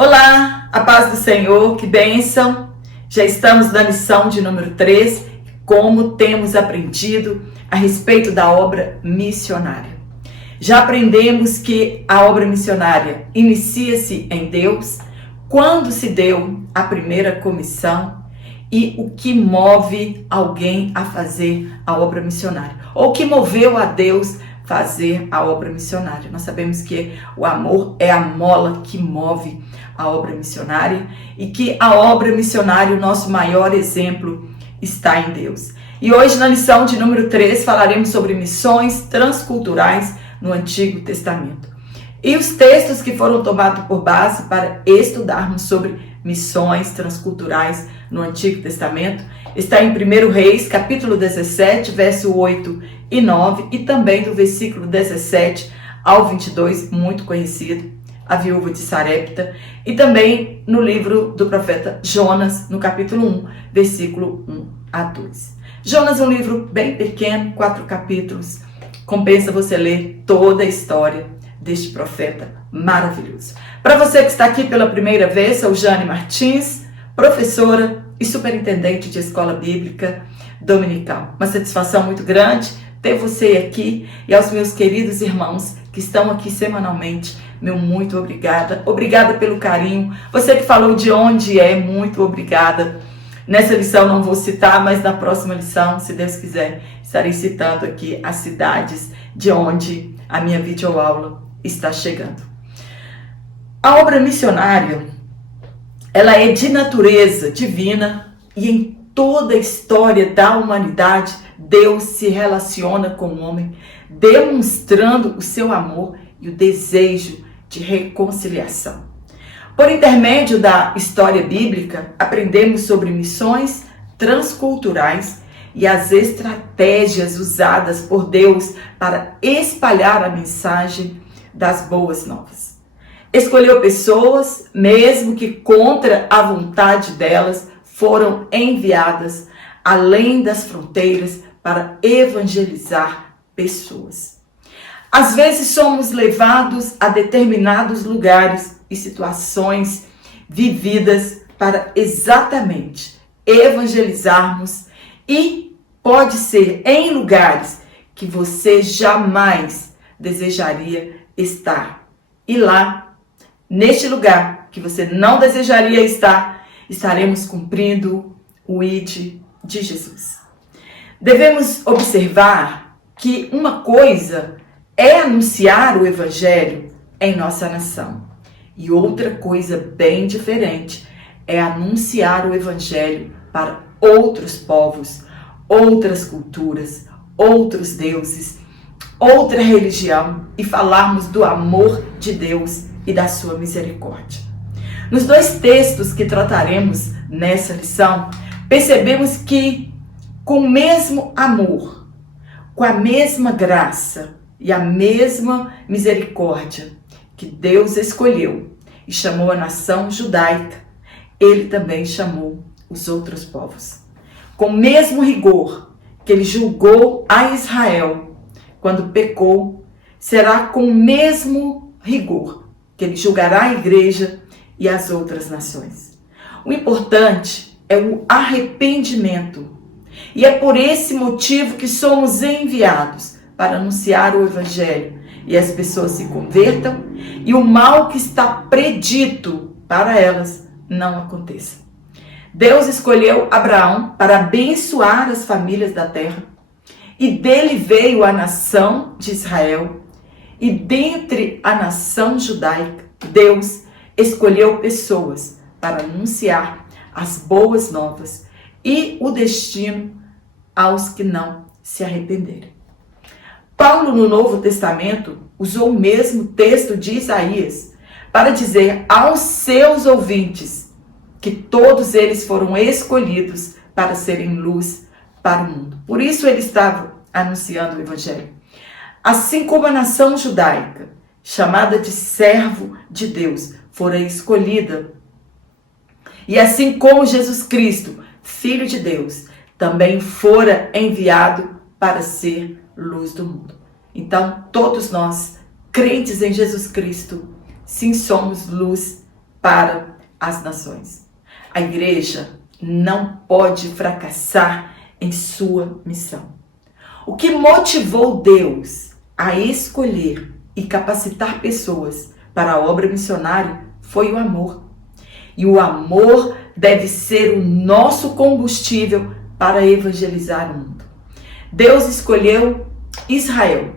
Olá, a paz do Senhor, que bênção! Já estamos na lição de número 3, como temos aprendido a respeito da obra missionária. Já aprendemos que a obra missionária inicia-se em Deus, quando se deu a primeira comissão e o que move alguém a fazer a obra missionária, ou o que moveu a Deus fazer a obra missionária. Nós sabemos que o amor é a mola que move a obra missionária e que a obra missionária, o nosso maior exemplo, está em Deus. E hoje, na lição de número 3, falaremos sobre missões transculturais no Antigo Testamento. E os textos que foram tomados por base para estudarmos sobre missões transculturais no Antigo Testamento está em 1 Reis, capítulo 17, verso 8 e 9, e também do versículo 17 ao 22, muito conhecido, a viúva de Sarepta, e também no livro do profeta Jonas, no capítulo 1, versículo 1 a 2. Jonas é um livro bem pequeno, 4 capítulos, compensa você ler toda a história deste profeta maravilhoso. Para você que está aqui pela primeira vez, sou Jane Martins, professora e superintendente de escola bíblica dominical. Uma satisfação muito grande ter você aqui, e aos meus queridos irmãos que estão aqui semanalmente, meu muito obrigada. Obrigada pelo carinho. Você que falou de onde é, muito obrigada. Nessa lição não vou citar, mas na próxima lição, se Deus quiser, estarei citando aqui as cidades de onde a minha videoaula está chegando. A obra missionária, ela é de natureza divina, e em toda a história da humanidade, Deus se relaciona com o homem, demonstrando o seu amor e o desejo de reconciliação. Por intermédio da história bíblica, aprendemos sobre missões transculturais e as estratégias usadas por Deus para espalhar a mensagem das boas novas. Escolheu pessoas, mesmo que contra a vontade delas, foram enviadas além das fronteiras para evangelizar pessoas. Às vezes somos levados a determinados lugares e situações vividas para exatamente evangelizarmos, e pode ser em lugares que você jamais desejaria estar. E lá, neste lugar que você não desejaria estar, estaremos cumprindo o ID de Jesus. Devemos observar que uma coisa é anunciar o Evangelho em nossa nação, e outra coisa bem diferente é anunciar o Evangelho para outros povos, outras culturas, outros deuses, outra religião, e falarmos do amor de Deus e da sua misericórdia. Nos dois textos que trataremos nessa lição, percebemos que com o mesmo amor, com a mesma graça e a mesma misericórdia que Deus escolheu e chamou a nação judaica, Ele também chamou os outros povos. Com o mesmo rigor que Ele julgou a Israel quando pecou, será com o mesmo rigor que Ele julgará a igreja e as outras nações. O importante é o arrependimento, e é por esse motivo que somos enviados para anunciar o Evangelho e as pessoas se convertam e o mal que está predito para elas não aconteça. Deus escolheu Abraão para abençoar as famílias da terra, e dele veio a nação de Israel, e dentre a nação judaica, Deus escolheu pessoas para anunciar as boas novas e o destino aos que não se arrependerem. Paulo, no Novo Testamento, usou o mesmo texto de Isaías para dizer aos seus ouvintes que todos eles foram escolhidos para serem luz para o mundo. Por isso ele estava anunciando o Evangelho. Assim como a nação judaica, chamada de servo de Deus, fora escolhida, e assim como Jesus Cristo, Filho de Deus, também fora enviado para ser luz do mundo. Então, todos nós, crentes em Jesus Cristo, sim, somos luz para as nações. A igreja não pode fracassar em sua missão. O que motivou Deus a escolher e capacitar pessoas para a obra missionária foi o amor. E o amor deve ser o nosso combustível para evangelizar o mundo. Deus escolheu Israel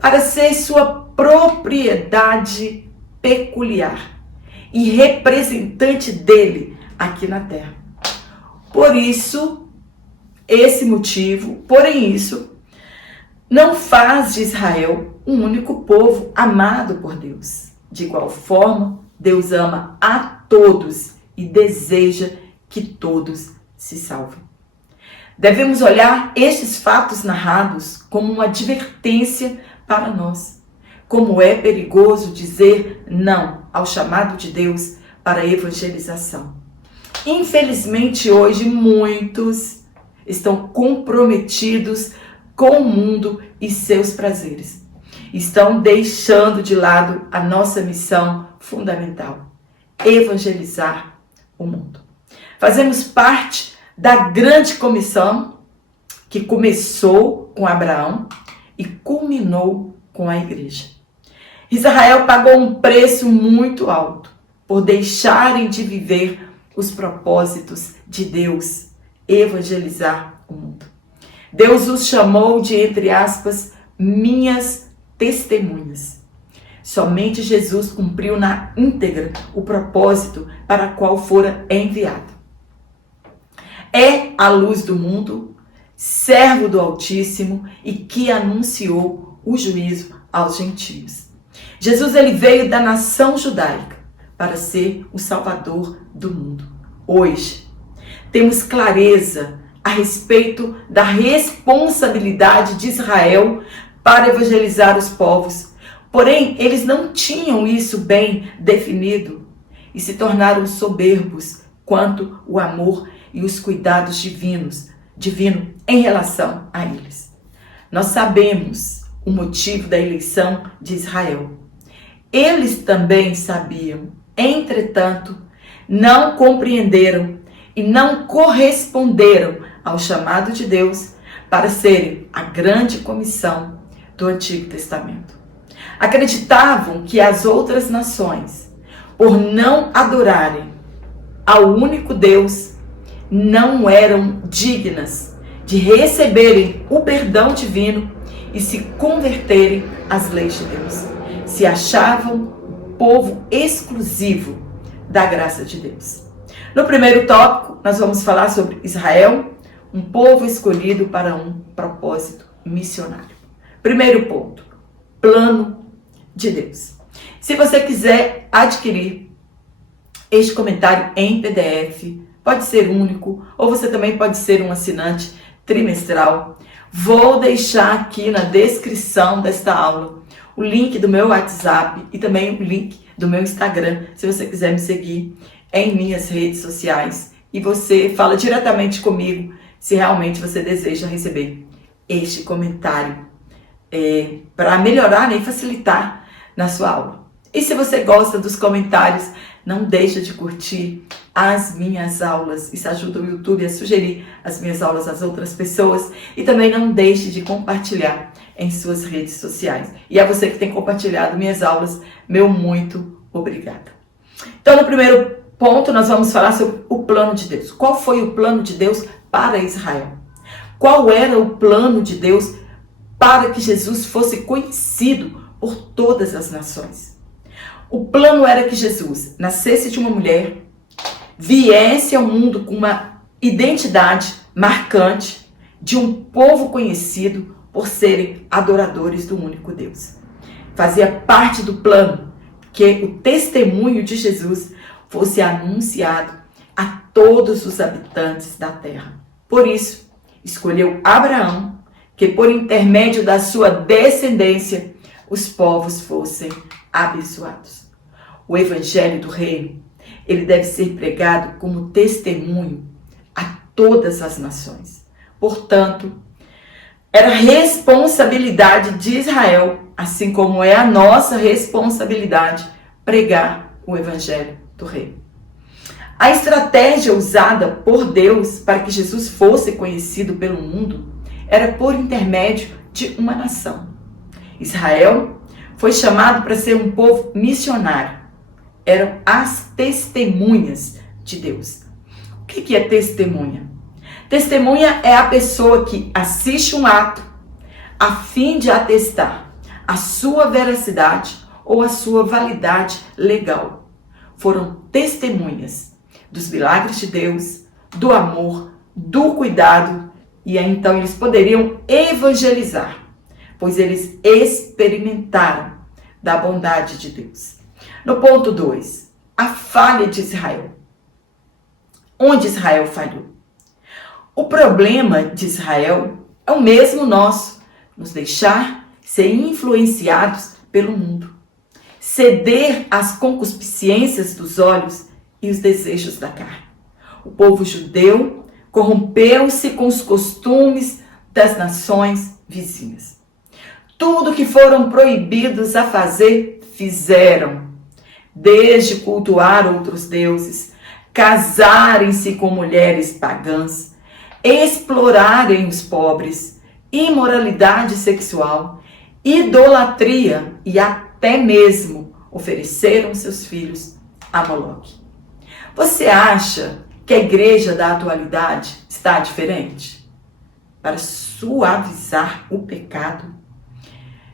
para ser sua propriedade peculiar e representante dele aqui na terra. Porém isso não faz de Israel um único povo amado por Deus. De igual forma, Deus ama a todos e deseja que todos se salvem. Devemos olhar estes fatos narrados como uma advertência para nós. Como é perigoso dizer não ao chamado de Deus para a evangelização. Infelizmente, hoje, muitos estão comprometidos com o mundo e seus prazeres. Estão deixando de lado a nossa missão fundamental: evangelizar o mundo. Fazemos parte da grande comissão que começou com Abraão e culminou com a igreja. Israel pagou um preço muito alto por deixarem de viver os propósitos de Deus, evangelizar o mundo. Deus os chamou de, entre aspas, minhas testemunhas. Somente Jesus cumpriu na íntegra o propósito para o qual fora enviado. É a luz do mundo, servo do Altíssimo e que anunciou o juízo aos gentios. Jesus ele veio da nação judaica para ser o Salvador do mundo. Hoje, temos clareza a respeito da responsabilidade de Israel para evangelizar os povos. Porém, eles não tinham isso bem definido e se tornaram soberbos quanto o amor e os cuidados divino em relação a eles. Nós sabemos o motivo da eleição de Israel. Eles também sabiam, entretanto, não compreenderam e não corresponderam ao chamado de Deus para serem a grande comissão do Antigo Testamento. Acreditavam que as outras nações, por não adorarem ao único Deus, não eram dignas de receberem o perdão divino e se converterem às leis de Deus. Se achavam povo exclusivo da graça de Deus. No primeiro tópico, nós vamos falar sobre Israel, um povo escolhido para um propósito missionário. Primeiro ponto, plano de Deus. Se você quiser adquirir este comentário em PDF, pode ser único, ou você também pode ser um assinante trimestral. Vou deixar aqui na descrição desta aula o link do meu WhatsApp e também o link do meu Instagram, se você quiser me seguir em minhas redes sociais. E você fala diretamente comigo se realmente você deseja receber este comentário para melhorar, né, e facilitar na sua aula. E se você gosta dos comentários, não deixa de curtir as minhas aulas. Isso ajuda o YouTube a sugerir as minhas aulas às outras pessoas. E também não deixe de compartilhar em suas redes sociais. E a você que tem compartilhado minhas aulas, meu muito obrigada. Então, no primeiro ponto, nós vamos falar sobre o plano de Deus. Qual foi o plano de Deus para Israel? Qual era o plano de Deus para que Jesus fosse conhecido por todas as nações? O plano era que Jesus nascesse de uma mulher, viesse ao mundo com uma identidade marcante de um povo conhecido por serem adoradores do único Deus. Fazia parte do plano que o testemunho de Jesus fosse anunciado a todos os habitantes da terra. Por isso, escolheu Abraão, que por intermédio da sua descendência, os povos fossem abençoados. O evangelho do reino, ele deve ser pregado como testemunho a todas as nações. Portanto, era responsabilidade de Israel, assim como é a nossa responsabilidade, pregar o evangelho do rei. A estratégia usada por Deus para que Jesus fosse conhecido pelo mundo era por intermédio de uma nação. Israel foi chamado para ser um povo missionário. Eram as testemunhas de Deus. O que é testemunha? Testemunha é a pessoa que assiste um ato a fim de atestar a sua veracidade ou a sua validade legal. Foram testemunhas dos milagres de Deus, do amor, do cuidado, e aí então eles poderiam evangelizar, pois eles experimentaram da bondade de Deus. No ponto 2, a falha de Israel. Onde Israel falhou? O problema de Israel é o mesmo nosso, nos deixar ser influenciados pelo mundo, ceder às concupiscências dos olhos e os desejos da carne. O povo judeu corrompeu-se com os costumes das nações vizinhas. Tudo que foram proibidos a fazer, fizeram. Desde cultuar outros deuses, casarem-se com mulheres pagãs, explorarem os pobres, imoralidade sexual, idolatria e até mesmo ofereceram seus filhos a Moloque. Você acha que a igreja da atualidade está diferente? Para suavizar o pecado,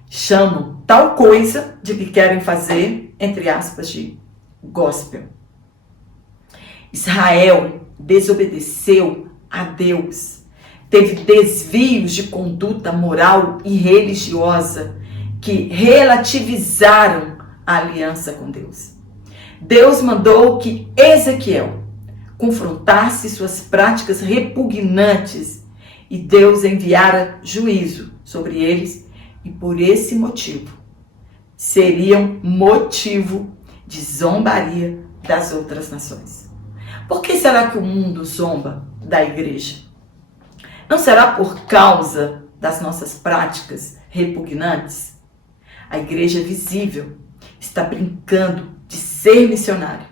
chamam tal coisa de que querem fazer, entre aspas, de gospel. Israel desobedeceu a Deus, teve desvios de conduta moral e religiosa que relativizaram a aliança com Deus. Deus mandou que Ezequiel confrontasse suas práticas repugnantes e Deus enviara juízo sobre eles e por esse motivo seriam motivo de zombaria das outras nações. Por que será que o mundo zomba da igreja? Não será por causa das nossas práticas repugnantes? A igreja visível está brincando de ser missionária.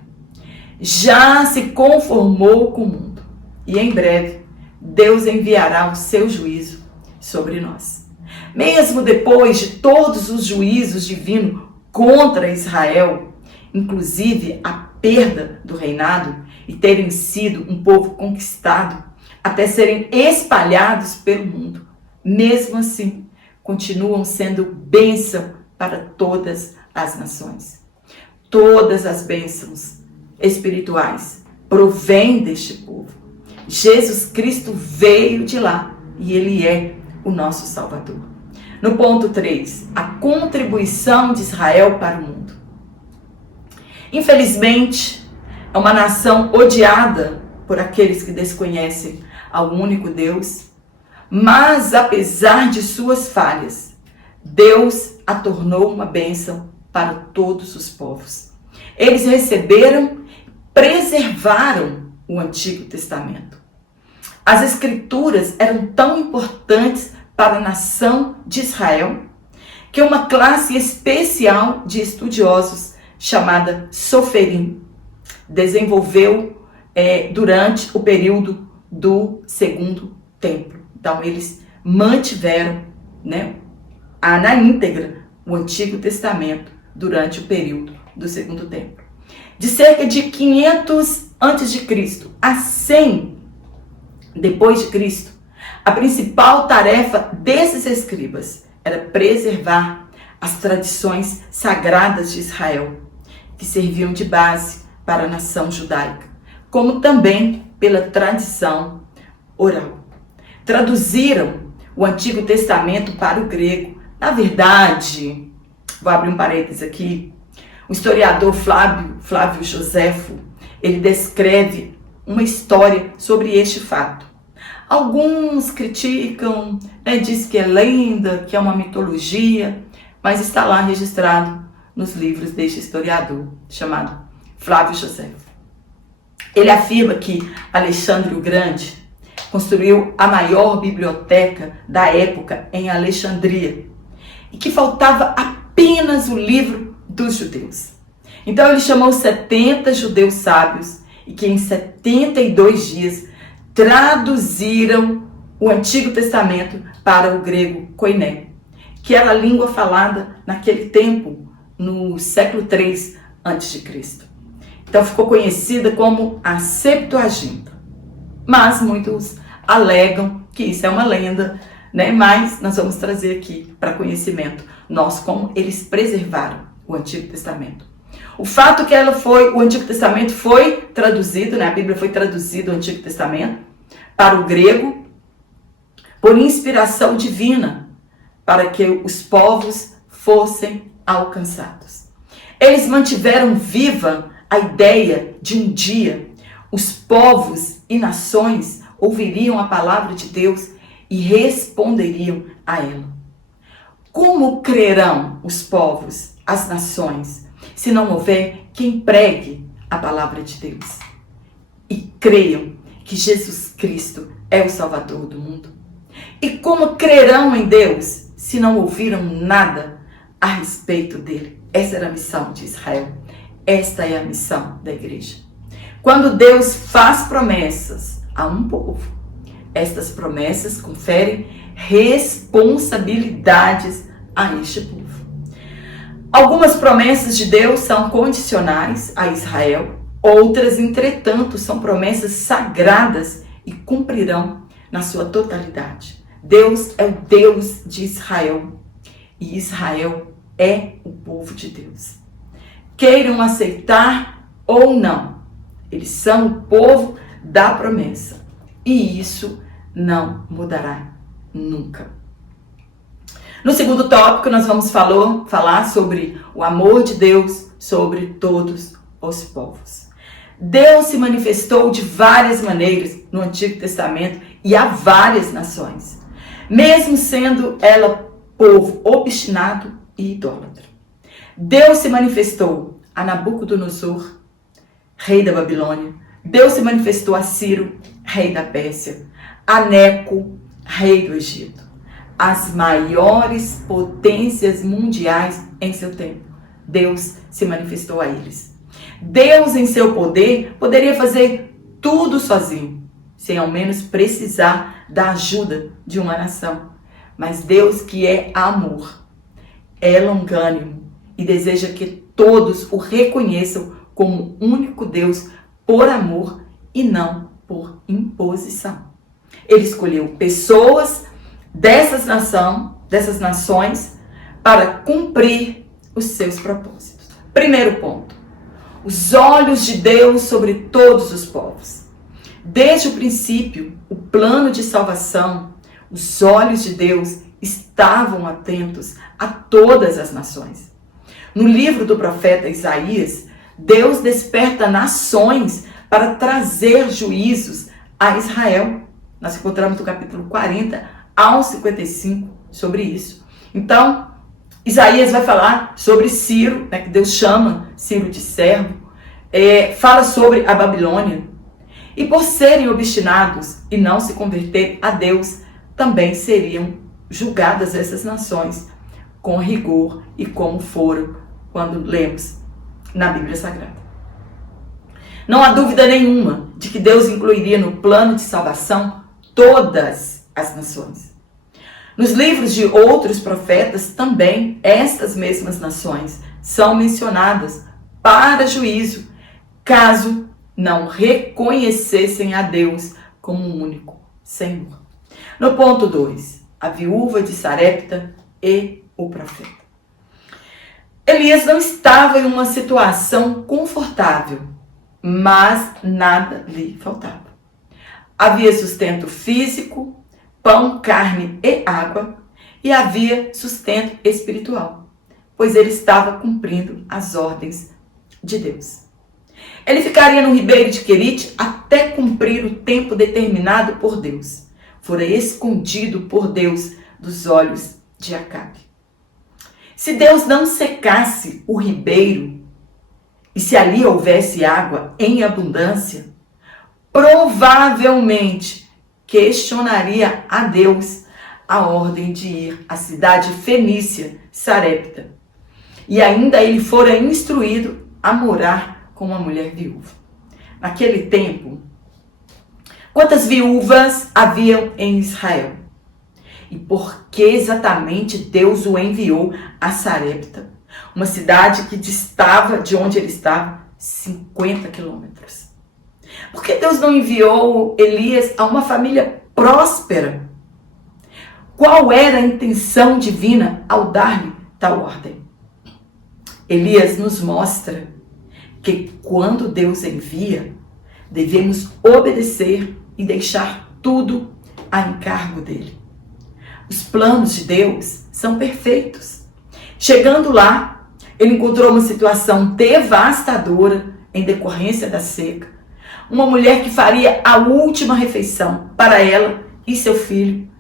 Já se conformou com o mundo e em breve Deus enviará o seu juízo sobre nós. Mesmo depois de todos os juízos divinos contra Israel, inclusive a perda do reinado e terem sido um povo conquistado, até serem espalhados pelo mundo, mesmo assim, continuam sendo bênção para todas as nações. Todas as bênçãos espirituais provêm deste povo. Jesus Cristo veio de lá e Ele é o nosso Salvador. No ponto 3, a contribuição de Israel para o mundo. Infelizmente, é uma nação odiada por aqueles que desconhecem ao único Deus, mas apesar de suas falhas, Deus a tornou uma bênção para todos os povos. Eles receberam, preservaram o Antigo Testamento. As Escrituras eram tão importantes para a nação de Israel que uma classe especial de estudiosos chamada Soferim desenvolveu durante o período do Segundo Templo. Então, eles mantiveram na íntegra o Antigo Testamento durante o período do Segundo Templo. De cerca de 500 a.C. a 100 depois de Cristo, a principal tarefa desses escribas era preservar as tradições sagradas de Israel, que serviam de base para a nação judaica, como também pela tradição oral. Traduziram o Antigo Testamento para o grego. Na verdade, vou abrir um parênteses aqui, o historiador Flávio Joséfo, ele descreve uma história sobre este fato. Alguns criticam, diz que é lenda, que é uma mitologia, mas está lá registrado nos livros deste historiador, chamado Flávio Joséfo. Ele afirma que Alexandre o Grande construiu a maior biblioteca da época em Alexandria e que faltava apenas o livro dos judeus. Então ele chamou 70 judeus sábios e que em 72 dias traduziram o Antigo Testamento para o grego koiné, que era a língua falada naquele tempo, no século 3 a.C. Então ficou conhecida como a Septuaginta. Mas muitos alegam que isso é uma lenda, né? Mas nós vamos trazer aqui para conhecimento nosso como eles preservaram o Antigo Testamento. O fato que o Antigo Testamento foi traduzido, né? A Bíblia foi traduzida, o Antigo Testamento, para o grego, por inspiração divina, para que os povos fossem alcançados. Eles mantiveram viva a ideia de um dia os povos e nações ouviriam a palavra de Deus e responderiam a ela. Como crerão os povos, as nações, se não houver quem pregue a palavra de Deus e creiam que Jesus Cristo é o Salvador do mundo? E como crerão em Deus se não ouviram nada a respeito dele? Essa era a missão de Israel. Esta é a missão da igreja. Quando Deus faz promessas a um povo, estas promessas conferem responsabilidades a este povo. Algumas promessas de Deus são condicionais a Israel, outras, entretanto, são promessas sagradas e cumprirão na sua totalidade. Deus é o Deus de Israel e Israel é o povo de Deus. Queiram aceitar ou não, eles são o povo da promessa e isso não mudará nunca. No segundo tópico, nós vamos falar sobre o amor de Deus sobre todos os povos. Deus se manifestou de várias maneiras no Antigo Testamento e a várias nações, mesmo sendo ela povo obstinado e idólatra. Deus se manifestou a Nabucodonosor, rei da Babilônia. Deus se manifestou a Ciro, rei da Pérsia, a Neco, rei do Egito. As maiores potências mundiais em seu tempo. Deus se manifestou a eles. Deus, em seu poder, poderia fazer tudo sozinho, sem ao menos precisar da ajuda de uma nação. Mas Deus, que é amor, é longânimo e deseja que todos o reconheçam como único Deus por amor e não por imposição. Ele escolheu pessoas dessas nações para cumprir os seus propósitos. Primeiro ponto, os olhos de Deus sobre todos os povos. Desde o princípio, o plano de salvação, os olhos de Deus estavam atentos a todas as nações. No livro do profeta Isaías, Deus desperta nações para trazer juízos a Israel. Nós encontramos no capítulo 40 ao 55 sobre isso. Então, Isaías vai falar sobre Ciro, né, que Deus chama Ciro de servo, fala sobre a Babilônia. E por serem obstinados e não se converterem a Deus, também seriam julgadas essas nações com rigor e como foram quando lemos na Bíblia Sagrada. Não há dúvida nenhuma de que Deus incluiria no plano de salvação todas as nações. Nos livros de outros profetas também estas mesmas nações são mencionadas para juízo, caso não reconhecessem a Deus como o único Senhor. No ponto 2, a viúva de Sarepta e o profeta. Elias não estava em uma situação confortável, mas nada lhe faltava. Havia sustento físico, pão, carne e água, e havia sustento espiritual, pois ele estava cumprindo as ordens de Deus. Ele ficaria no ribeiro de Querite até cumprir o tempo determinado por Deus. Fora escondido por Deus dos olhos de Acabe. Se Deus não secasse o ribeiro, e se ali houvesse água em abundância, provavelmente questionaria a Deus a ordem de ir à cidade fenícia, Sarepta. E ainda ele fora instruído a morar com uma mulher viúva. Naquele tempo, quantas viúvas haviam em Israel? E por que exatamente Deus o enviou a Sarepta, uma cidade que distava de onde ele estava 50 quilômetros? Por que Deus não enviou Elias a uma família próspera? Qual era a intenção divina ao dar-lhe tal ordem? Elias nos mostra que quando Deus envia, devemos obedecer e deixar tudo a encargo dele. Os planos de Deus são perfeitos. Chegando lá, ele encontrou uma situação devastadora em decorrência da seca. Uma mulher que faria a última refeição para ela e seu filho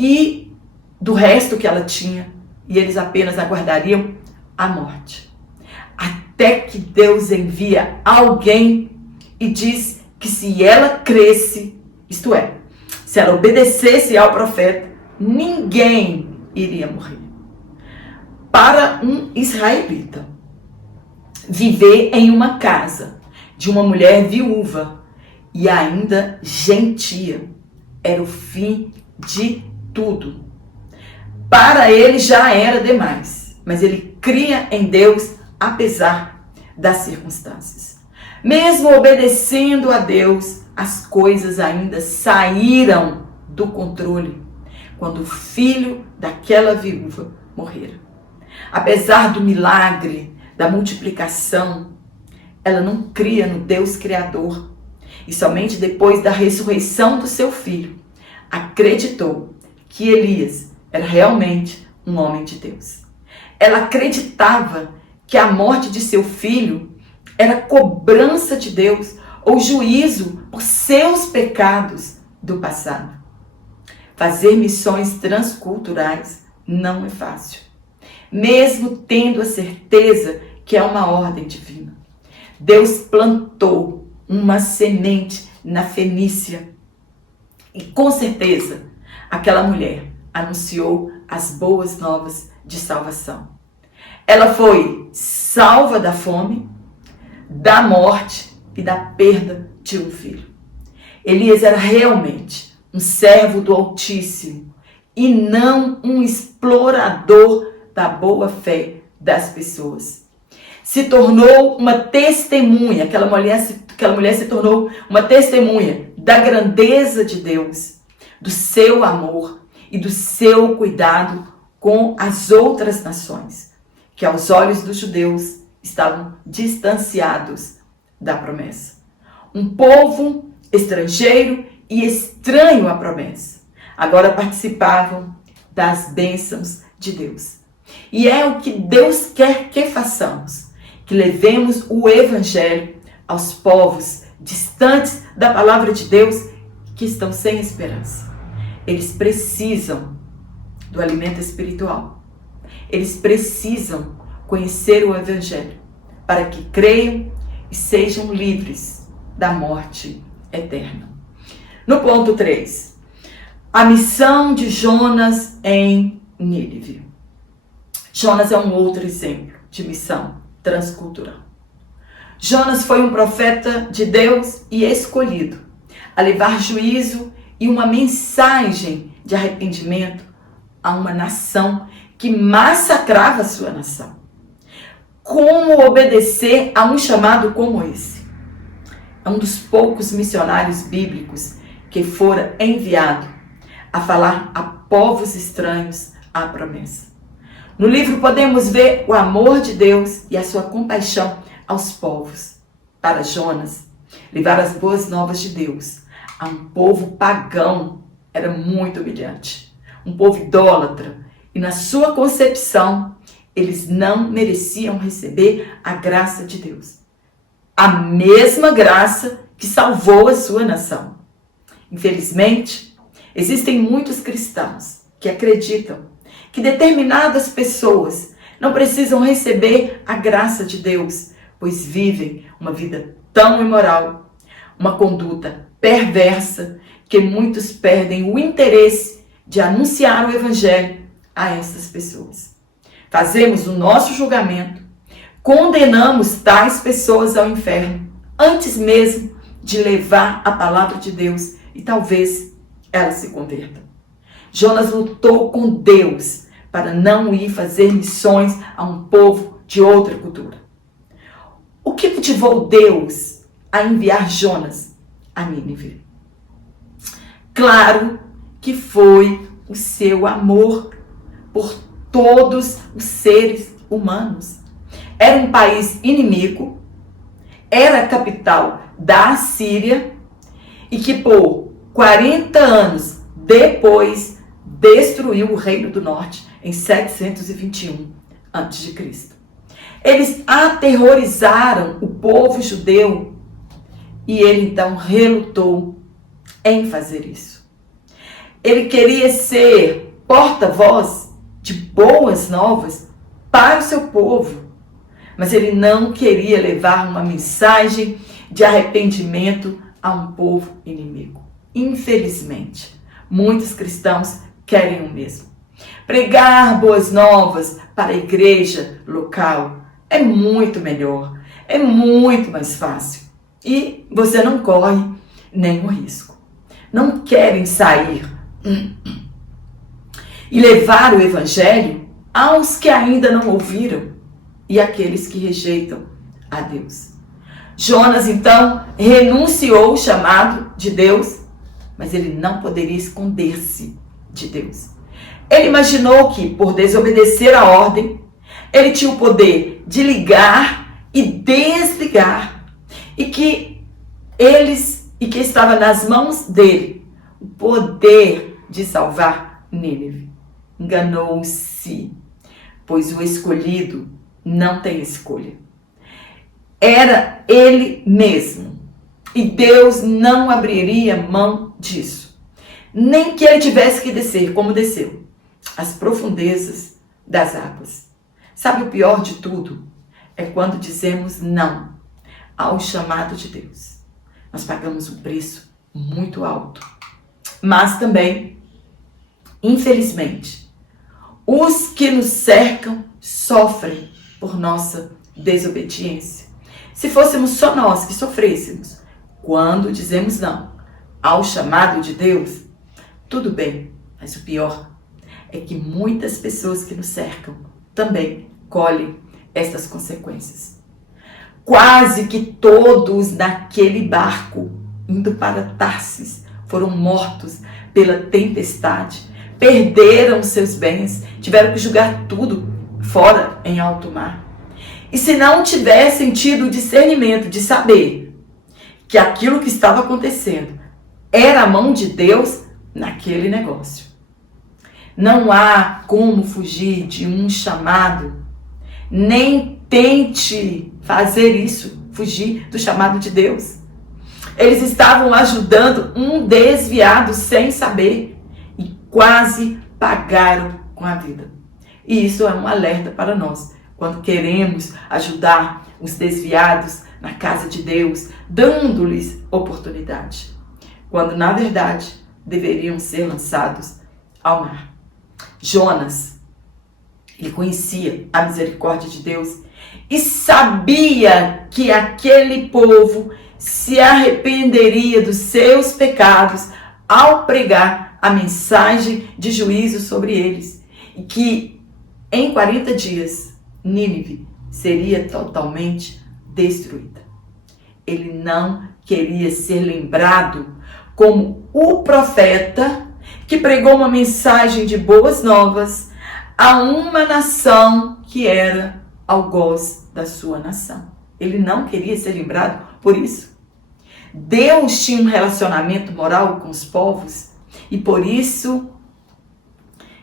e do resto que ela tinha, e eles apenas aguardariam a morte. Até que Deus envia alguém e diz que se ela cresce, isto é, se ela obedecesse ao profeta, ninguém iria morrer. Para um israelita, viver em uma casa de uma mulher viúva e ainda gentia era o fim de tudo. Para ele já era demais, mas ele cria em Deus apesar das circunstâncias. Mesmo obedecendo a Deus, as coisas ainda saíram do controle quando o filho daquela viúva morrera. Apesar do milagre, da multiplicação, ela não cria no Deus Criador. E somente depois da ressurreição do seu filho, acreditou que Elias era realmente um homem de Deus. Ela acreditava que a morte de seu filho era cobrança de Deus ou juízo por seus pecados do passado. Fazer missões transculturais não é fácil, mesmo tendo a certeza que é uma ordem divina. Deus plantou uma semente na Fenícia e com certeza aquela mulher anunciou as boas novas de salvação. Ela foi salva da fome, da morte e da perda de um filho. Elias era realmente um servo do Altíssimo e não um explorador da boa fé das pessoas. Se tornou uma testemunha, aquela mulher se tornou uma testemunha da grandeza de Deus, do seu amor e do seu cuidado com as outras nações, que aos olhos dos judeus estavam distanciados da promessa. Um povo estrangeiro e estranho à promessa, agora participavam das bênçãos de Deus. E é o que Deus quer que façamos, que levemos o evangelho aos povos distantes da palavra de Deus que estão sem esperança. Eles precisam do alimento espiritual. Eles precisam conhecer o evangelho para que creiam e sejam livres da morte eterna. No ponto 3, a missão de Jonas em Nínive. Jonas é um outro exemplo de missão transcultural. Jonas foi um profeta de Deus e escolhido a levar juízo e uma mensagem de arrependimento a uma nação que massacrava a sua nação. Como obedecer a um chamado como esse? É um dos poucos missionários bíblicos que fora enviado a falar a povos estranhos a promessa. No livro podemos ver o amor de Deus e a sua compaixão aos povos. Para Jonas, levar as boas novas de Deus a um povo pagão era muito humilhante. Um povo idólatra. E na sua concepção, eles não mereciam receber a graça de Deus. A mesma graça que salvou a sua nação. Infelizmente, existem muitos cristãos que acreditam que determinadas pessoas não precisam receber a graça de Deus, pois vivem uma vida tão imoral, uma conduta perversa, que muitos perdem o interesse de anunciar o evangelho a essas pessoas. Fazemos o nosso julgamento, condenamos tais pessoas ao inferno, antes mesmo de levar a palavra de Deus e talvez elas se convertam. Jonas lutou com Deus para não ir fazer missões a um povo de outra cultura. O que motivou Deus a enviar Jonas a Nínive? Claro que foi o seu amor por todos os seres humanos. Era um país inimigo, era a capital da Assíria e que por 40 anos depois destruiu o Reino do Norte em 721 a.C. Eles aterrorizaram o povo judeu e ele então relutou em fazer isso. Ele queria ser porta-voz de boas novas para o seu povo, mas ele não queria levar uma mensagem de arrependimento a um povo inimigo. Infelizmente, muitos cristãos querem o mesmo. Pregar boas novas para a igreja local é muito melhor, é muito mais fácil e você não corre nenhum risco. Não querem sair e levar o evangelho aos que ainda não ouviram e àqueles que rejeitam a Deus. Jonas, então, renunciou o chamado de Deus, mas ele não poderia esconder-se de Deus. Ele imaginou que, por desobedecer a ordem, ele tinha o poder de ligar e desligar, e que estava nas mãos dele o poder de salvar Nínive. Enganou-se, pois o escolhido não tem escolha. Era ele mesmo, e Deus não abriria mão disso. Nem que ele tivesse que descer, como desceu, as profundezas das águas. Sabe o pior de tudo? É quando dizemos não ao chamado de Deus. Nós pagamos um preço muito alto. Mas também, infelizmente, os que nos cercam sofrem por nossa desobediência. Se fôssemos só nós que sofrêssemos quando dizemos não ao chamado de Deus, tudo bem, mas o pior é que muitas pessoas que nos cercam também colhem estas consequências. Quase que todos naquele barco indo para Tarsis foram mortos pela tempestade, perderam seus bens, tiveram que jogar tudo fora em alto mar. E se não tivessem tido o discernimento de saber que aquilo que estava acontecendo era a mão de Deus naquele negócio. Não há como fugir de um chamado, nem tente fazer isso, fugir do chamado de Deus. Eles estavam ajudando um desviado sem saber e quase pagaram com a vida. E isso é um alerta para nós, quando queremos ajudar os desviados na casa de Deus, dando-lhes oportunidade, quando na verdade deveriam ser lançados ao mar. Jonas, ele conhecia a misericórdia de Deus e sabia que aquele povo se arrependeria dos seus pecados ao pregar a mensagem de juízo sobre eles e que em 40 dias Nínive seria totalmente destruída. Ele não queria ser lembrado como o profeta que pregou uma mensagem de boas novas a uma nação que era algoz da sua nação. Ele não queria ser lembrado por isso. Deus tinha um relacionamento moral com os povos e por isso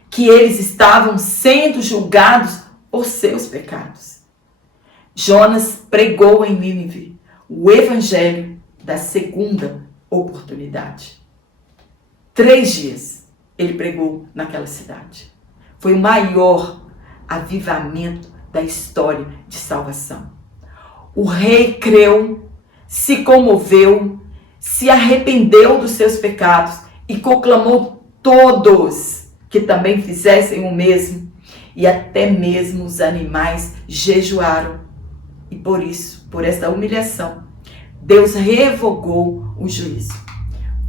que eles estavam sendo julgados por seus pecados. Jonas pregou em Nínive o evangelho da segunda oportunidade. 3 dias ele pregou naquela cidade. Foi o maior avivamento da história de salvação. O rei creu, se comoveu, se arrependeu dos seus pecados e conclamou todos que também fizessem o mesmo. E até mesmo os animais jejuaram E por isso, por essa humilhação, Deus revogou o juízo.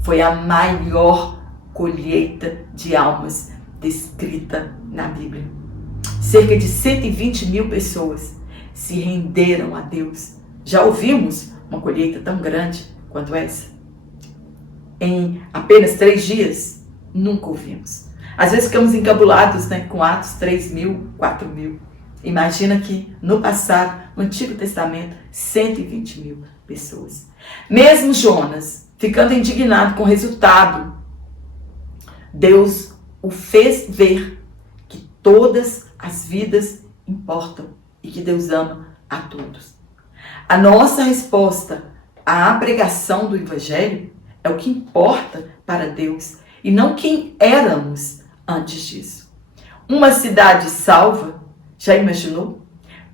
Foi a maior colheita de almas descrita na Bíblia. Cerca de 120 mil pessoas se renderam a Deus. Já ouvimos uma colheita tão grande quanto essa? Em apenas 3 dias? Nunca ouvimos. Às vezes ficamos encabulados, com Atos 3 mil, 4 mil. Imagina que no passado, no Antigo Testamento, 120 mil pessoas. Mesmo Jonas, ficando indignado com o resultado, Deus o fez ver que todas as vidas importam e que Deus ama a todos. A nossa resposta à pregação do Evangelho é o que importa para Deus e não quem éramos antes disso. Uma cidade salva, já imaginou?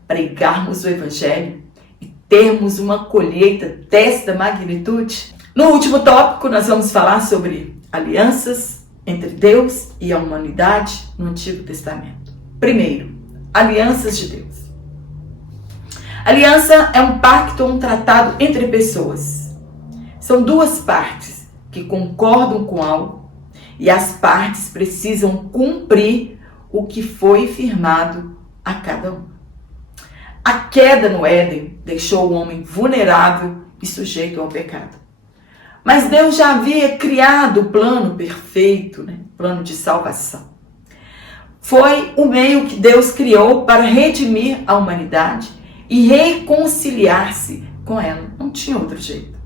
Pregarmos o Evangelho e termos uma colheita desta magnitude? No último tópico, nós vamos falar sobre alianças entre Deus e a humanidade no Antigo Testamento. Primeiro, alianças de Deus. Aliança é um pacto ou um tratado entre pessoas. São duas partes que concordam com algo e as partes precisam cumprir o que foi firmado a cada um. A queda no Éden deixou o homem vulnerável e sujeito ao pecado. Mas Deus já havia criado o plano perfeito, plano de salvação. Foi o meio que Deus criou para redimir a humanidade e reconciliar-se com ela. Não tinha outro jeito.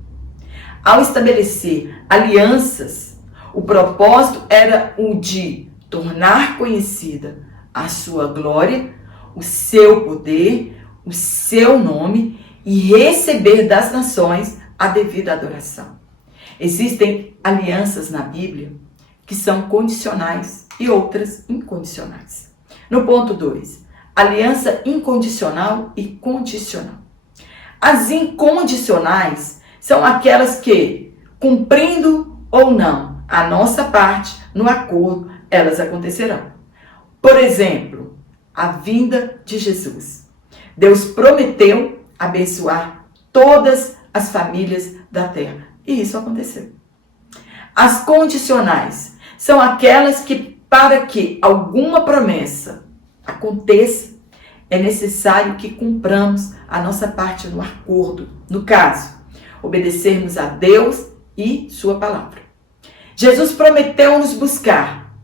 Ao estabelecer alianças, o propósito era o de tornar conhecida a sua glória, o seu poder, o seu nome e receber das nações a devida adoração. Existem alianças na Bíblia que são condicionais e outras incondicionais. No ponto 2, aliança incondicional e condicional. As incondicionais são aquelas que, cumprindo ou não a nossa parte no acordo, elas acontecerão. Por exemplo, a vinda de Jesus. Deus prometeu abençoar todas as famílias da terra. E isso aconteceu. As condicionais são aquelas que, para que alguma promessa aconteça, é necessário que cumpramos a nossa parte no acordo. No caso, obedecermos a Deus e sua palavra. Jesus prometeu nos buscar,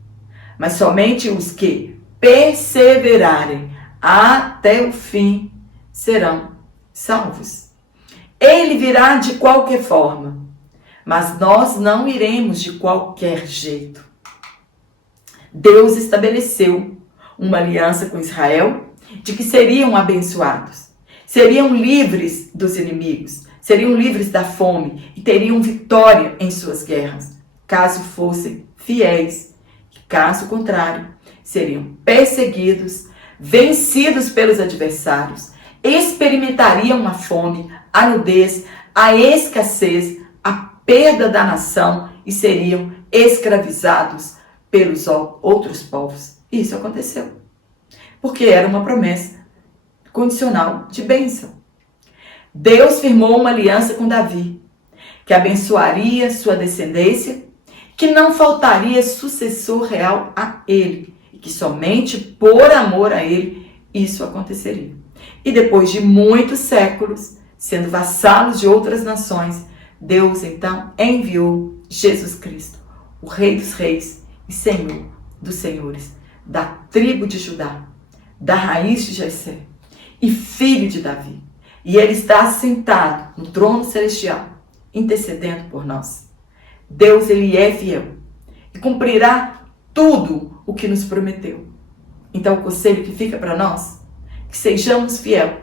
mas somente os que perseverarem até o fim serão salvos. Ele virá de qualquer forma, mas nós não iremos de qualquer jeito. Deus estabeleceu uma aliança com Israel de que seriam abençoados, seriam livres dos inimigos, seriam livres da fome e teriam vitória em suas guerras, caso fossem fiéis. Caso contrário, seriam perseguidos, vencidos pelos adversários, experimentariam a fome, a nudez, a escassez, a perda da nação e seriam escravizados pelos outros povos. Isso aconteceu, porque era uma promessa condicional de bênção. Deus firmou uma aliança com Davi, que abençoaria sua descendência, que não faltaria sucessor real a ele, e que somente por amor a ele isso aconteceria. E depois de muitos séculos, sendo vassalos de outras nações, Deus então enviou Jesus Cristo, o Rei dos Reis e Senhor dos Senhores, da tribo de Judá, da raiz de Jessé e filho de Davi. E ele está sentado no trono celestial, intercedendo por nós. Deus, ele é fiel e cumprirá tudo o que nos prometeu. Então o conselho que fica para nós, que sejamos fiel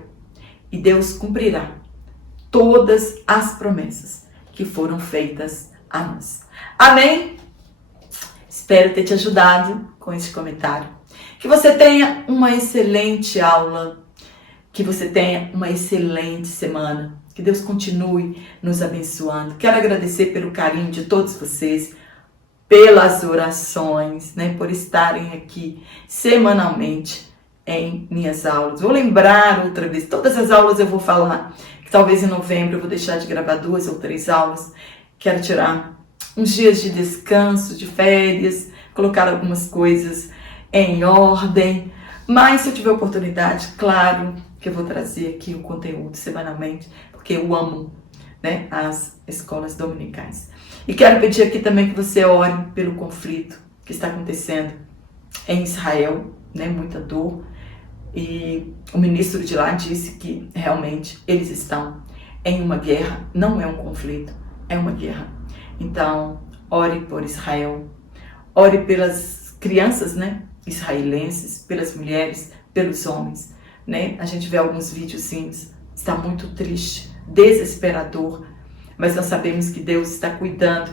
e Deus cumprirá todas as promessas que foram feitas a nós. Amém? Espero ter te ajudado com este comentário. Que você tenha uma excelente aula, que você tenha uma excelente semana. Que Deus continue nos abençoando. Quero agradecer pelo carinho de todos vocês, pelas orações, por estarem aqui semanalmente em minhas aulas. Vou lembrar outra vez, todas as aulas eu vou falar, que talvez em novembro eu vou deixar de gravar 2 ou 3 aulas. Quero tirar uns dias de descanso, de férias, colocar algumas coisas em ordem. Mas se eu tiver oportunidade, claro que eu vou trazer aqui o conteúdo semanalmente, porque eu amo, né, as escolas dominicais. E quero pedir aqui também que você ore pelo conflito que está acontecendo em Israel, né, muita dor. E o ministro de lá disse que realmente eles estão em uma guerra, não é um conflito, é uma guerra. Então, ore por Israel, ore pelas crianças, né, israelenses, pelas mulheres, pelos homens, né? A gente vê alguns videozinhos, está muito triste, desesperador, mas nós sabemos que Deus está cuidando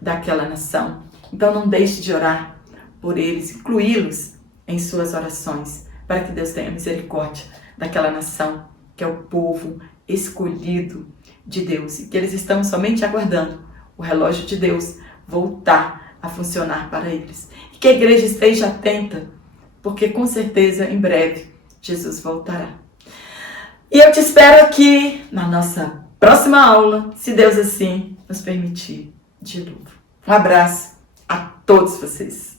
daquela nação. Então não deixe de orar por eles, incluí-los em suas orações, para que Deus tenha misericórdia daquela nação, que é o povo escolhido de Deus, e que eles estão somente aguardando o relógio de Deus voltar a funcionar para eles. E que a igreja esteja atenta, porque com certeza em breve Jesus voltará. E eu te espero aqui na nossa próxima aula, se Deus assim nos permitir de novo. Um abraço a todos vocês.